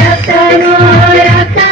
రక్తము రక్తము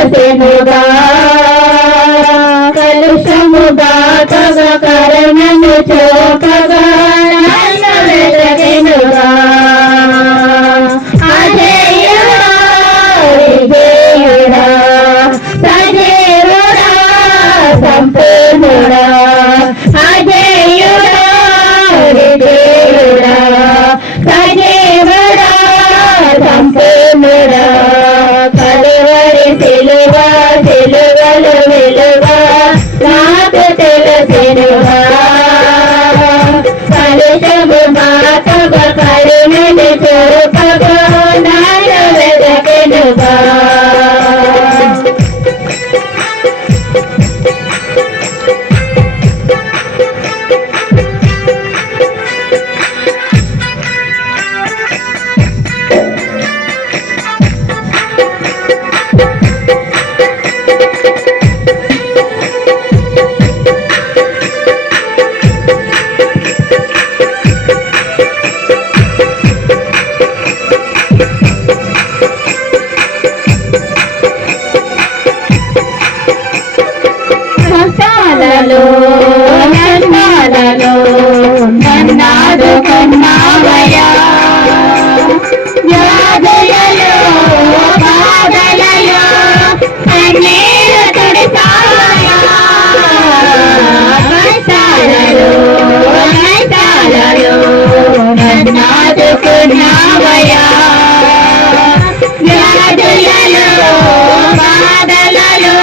తెలిసెనుగా కలుషముగా తగ కరణను చూపగా నన్ను వెతకెనుగా అజేయుడా విజేయుడా సజీవుడా సంపూర్ణుడా అజేయుడా విజేయుడా సజీవుడా సంపూర్ణుడా కలువరి సిలువ సిలువలు విలువ నాకు తెలిసెనుగా కలుషము మాతగ కరుణను చూపగా నన్ను వెతకెనుగా నన్నాలలో నన్నాదుకున్నావయ్యా వ్యాధులలో బాధలలో కన్నీరు తుడిచావయ్యా కష్టాలలో నన్నాదుకున్నావయ్యా వ్యాధులలో బాధలలో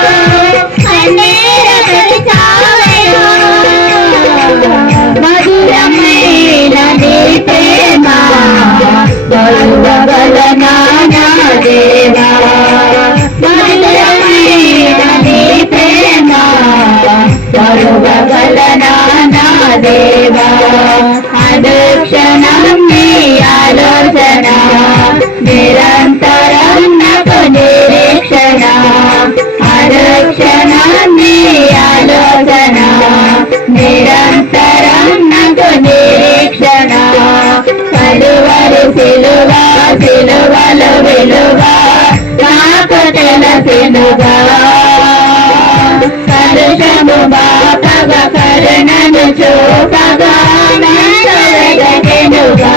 కన్నీరు తుడిచావయ్యా మధురమైన నీ ప్రేమ బలువగలనా నా దేవా మధురమైన నీ ప్రేమ బలువగలనా నా దేవా అనుక్షణం నీ ఆలోచన నిరంతరం నాకు నిరీక్షణ అనుక్షణం నీ ఆలోచన నిరంతరం నాకు నిరీక్షణ కలువరి సిలువ సిలువల విలువ నాకు తెలిసెనుగా కలుషము బాపగ కరుణను చూపగా నన్ను వెతకెనుగా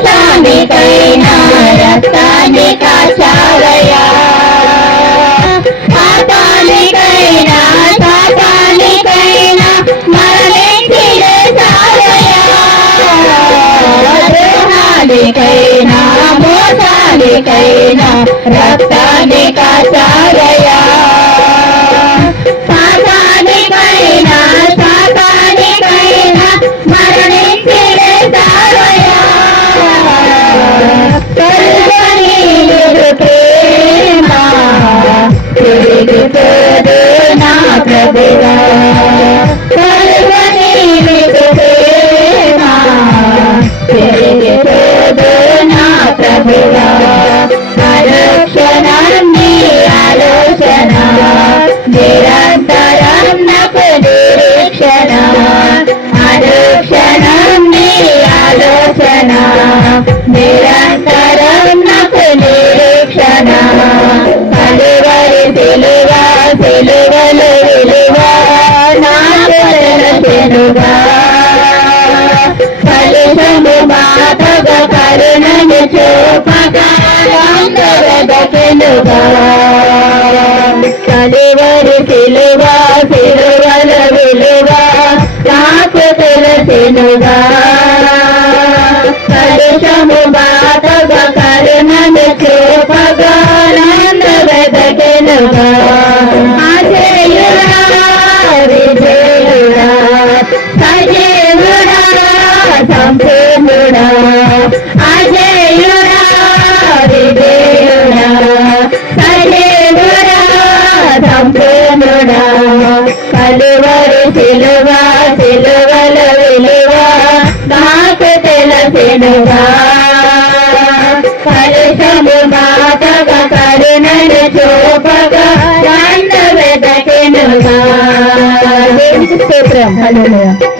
మోసానికైనా రక్తాన్ని కాచావయ్యా పాపానికైనా శాపానికైనా మరణించి లేచావయ్యా ద్రోహానికైనా మోసానికైనా రక్తాన్ని కాచావయ్యా పాపానికైనా శాపానికైనా మరణించి లేచావయ్యా ప్రేమ తిరిగిపోదు నా ప్రభువా ప్రేమ తిరిగిపోదు నా ప్రభువా అనుక్షణం నీ ఆలోచన నిరంతరం నాకు నిరీక్షణ అనుక్షణం నీ ఆలోచన నిరంతరం నాకు నిరీక్షణ కలువరి సిలువ సిలువలు విలువ నాకు తెలిసెనుగా కలుషము బాధగ కరుణను చూపగా నన్ను వెతకెనుగా కలువరి సిలువ సిలువల విలువ నాకు తెలిసెనుగా కలుషము బాధగ కరుణను చూపగా నన్ను వెతకెనుగా అజేయుడా విజేయుడా సజీవుడా సంపూర్ణుడా సిలువ సిలువల విలువ నాకు తెలిసినుగా కలుషము మాతగా కరుణను చూపగా నన్ను వెదకెనుగా. దేవునికి స్తోత్రం. హల్లెలూయా.